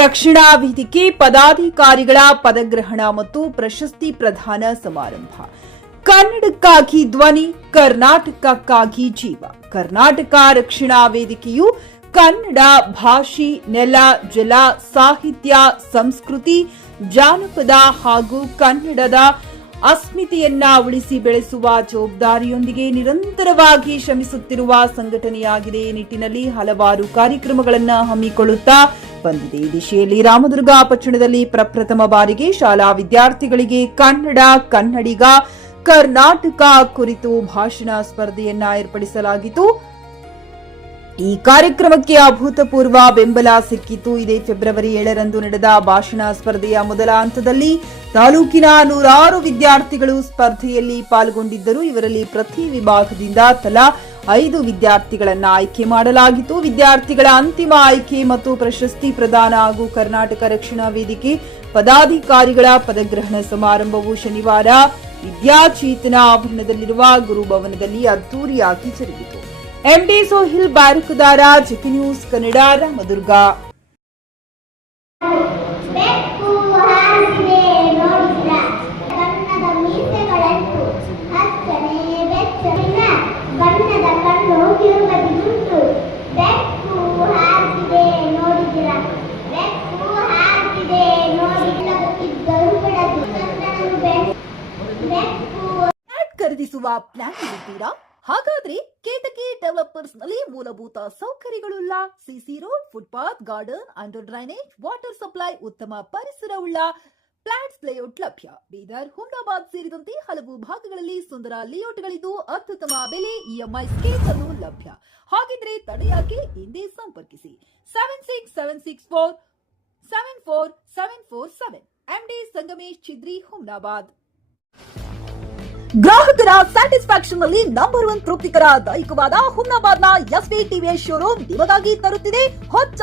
ರಕ್ಷಣಾ ವೇದಿಕೆ ಪದಾಧಿಕಾರಿಗಳ ಪದಗ್ರಹಣ ಮತ್ತು ಪ್ರಶಸ್ತಿ ಪ್ರದಾನ ಸಮಾರಂಭ. ಕನ್ನಡಕ್ಕಾಗಿ ಧ್ವನಿ, ಕರ್ನಾಟಕಕ್ಕಾಗಿ ಜೀವ. ಕರ್ನಾಟಕ ರಕ್ಷಣಾ ವೇದಿಕೆಯು ಕನ್ನಡ ಭಾಷೆ, ನೆಲ, ಜಲ, ಸಾಹಿತ್ಯ, ಸಂಸ್ಕೃತಿ, ಜಾನಪದ ಹಾಗೂ ಕನ್ನಡದ ಅಸ್ಮಿತೆಯನ್ನ ಉಳಿಸಿ ಬೆಳೆಸುವ ಜವಾಬ್ದಾರಿಯೊಂದಿಗೆ ನಿರಂತರವಾಗಿ ಶ್ರಮಿಸುತ್ತಿರುವ ಸಂಘಟನೆಯಾಗಿದೆ. ಈ ನಿಟ್ಟಿನಲ್ಲಿ ಹಲವಾರು ಕಾರ್ಯಕ್ರಮಗಳನ್ನು ಹಮ್ಮಿಕೊಳ್ಳುತ್ತಾ ಬಂದಿದೆ. ಈ ದಿಶೆಯಲ್ಲಿ ರಾಮದುರ್ಗ ಪಟ್ಟಣದಲ್ಲಿ ಪ್ರಪ್ರಥಮ ಬಾರಿಗೆ ಶಾಲಾ ವಿದ್ಯಾರ್ಥಿಗಳಿಗೆ ಕನ್ನಡ, ಕನ್ನಡಿಗ, ಕರ್ನಾಟಕ ಕುರಿತು ಭಾಷಣ ಸ್ಪರ್ಧೆಯನ್ನ ಏರ್ಪಡಿಸಲಾಗಿತ್ತು. ಈ ಕಾರ್ಯಕ್ರಮಕ್ಕೆ ಅಭೂತಪೂರ್ವ ಬೆಂಬಲ ಸಿಕ್ಕಿತು. ಇದೇ ಫೆಬ್ರವರಿ 7ರಂದು ನಡೆದ ಭಾಷಣ ಸ್ಪರ್ಧೆಯ ಮೊದಲ ಹಂತದಲ್ಲಿ ತಾಲೂಕಿನ 106 ವಿದ್ಯಾರ್ಥಿಗಳು ಸ್ಪರ್ಧೆಯಲ್ಲಿ ಪಾಲ್ಗೊಂಡಿದ್ದರು. ಇವರಲ್ಲಿ ಪ್ರತಿ ವಿಭಾಗದಿಂದ ತಲಾ 5 ವಿದ್ಯಾರ್ಥಿಗಳನ್ನು ಆಯ್ಕೆ ಮಾಡಲಾಗಿತ್ತು. ವಿದ್ಯಾರ್ಥಿಗಳ ಅಂತಿಮ ಆಯ್ಕೆ ಮತ್ತು ಪ್ರಶಸ್ತಿ ಪ್ರದಾನ ಹಾಗೂ ಕರ್ನಾಟಕ ರಕ್ಷಣಾ ವೇದಿಕೆ ಪದಾಧಿಕಾರಿಗಳ ಪದಗ್ರಹಣ ಸಮಾರಂಭವು ಶನಿವಾರ ವಿದ್ಯಾಚೇತನ ಆವರಣದಲ್ಲಿರುವ ಗುರುಭವನದಲ್ಲಿ ಅದ್ದೂರಿಯಾಗಿ ಜರುಗಿತು. MD Sohil Barakudar, GP news Kannada, Ramdurg. ಖರೀದಿಸುವ ಪ್ಲಾನ್ ಇದ್ದೀರಾ? ಹಾಗಾದ್ರೆ ಕೇತಕಿ ಡೆವಲಪರ್ಸ್ ನಲ್ಲಿ ಮೂಲಭೂತ ಸೌಕರ್ಯಗಳುಳ್ಳ CC road, footpath, garden, under drainage, water supply, ಉತ್ತಮ ಪರಿಸರವುಳ್ಳ ಫ್ಲಾಟ್ಸ್ ಲೇಔಟ್ ಲಭ್ಯ. ಬೀದರ್, ಹುಮ್ನಾಬಾದ್ ಸೇರಿದಂತೆ ಹಲವು ಭಾಗಗಳಲ್ಲಿ ಸುಂದರ ಲೇಔಟ್ಗಳಿದ್ದು ಅತ್ಯುತ್ತಮ ಬೆಲೆ, ಇಎಂಐ ಸ್ಕೀಮ್ಸ್ ಅನ್ನು ಲಭ್ಯ. ಹಾಗಿದ್ರೆ ತಡೆಯಾಕೆ ಹಿಂದೆ ಸಂಪರ್ಕಿಸಿ 7676474747 ಎಂಡಿ ಸಂಗಮೇಶ್ ಚಿದ್ರಿ, ಹುಮ್ನಾಬಾದ್. ಗ್ರಾಹಕರ ಸ್ಯಾಟಿಸ್ಫ್ಯಾಕ್ಷನ್ ನಲ್ಲಿ ನಂಬರ್ 1 ತೃಪ್ತಿಕರ ದಾಯಕವಾದ ಹುಮ್ನಾಬಾದ್ನ ಎಸ್ವಿ ಟಿವಿಎಸ್ ಶೋರೂಮ್ ನಿಮಗಾಗಿ ತರುತ್ತಿದೆ ಹೊಸ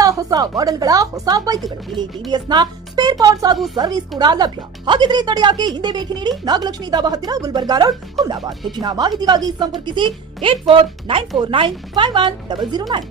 ಮಾಡೆಲ್ಗಳ ಹೊಸ ಬೈಕ್ಗಳು. ಇಲ್ಲಿ ಟಿವಿಎಸ್ ನ ಸ್ಪೇರ್ ಪಾರ್ಟ್ಸ್ ಹಾಗೂ ಸರ್ವಿಸ್ ಕೂಡ ಲಭ್ಯ. ಹಾಗಿದ್ರೆ ತಡೆಯಾಕೆ ಹಿಂದೆ ಭೇಟಿ ನೀಡಿ ನಾಗಲಕ್ಷ್ಮಿ ಧಾಬಾ ಹತ್ತಿರ, ಗುಲ್ಬರ್ಗಾ ರೋಡ್, ಹುಮ್ನಾಬಾದ್. ಹೆಚ್ಚಿನ ಮಾಹಿತಿಗಾಗಿ ಸಂಪರ್ಕಿಸಿ 8494951009.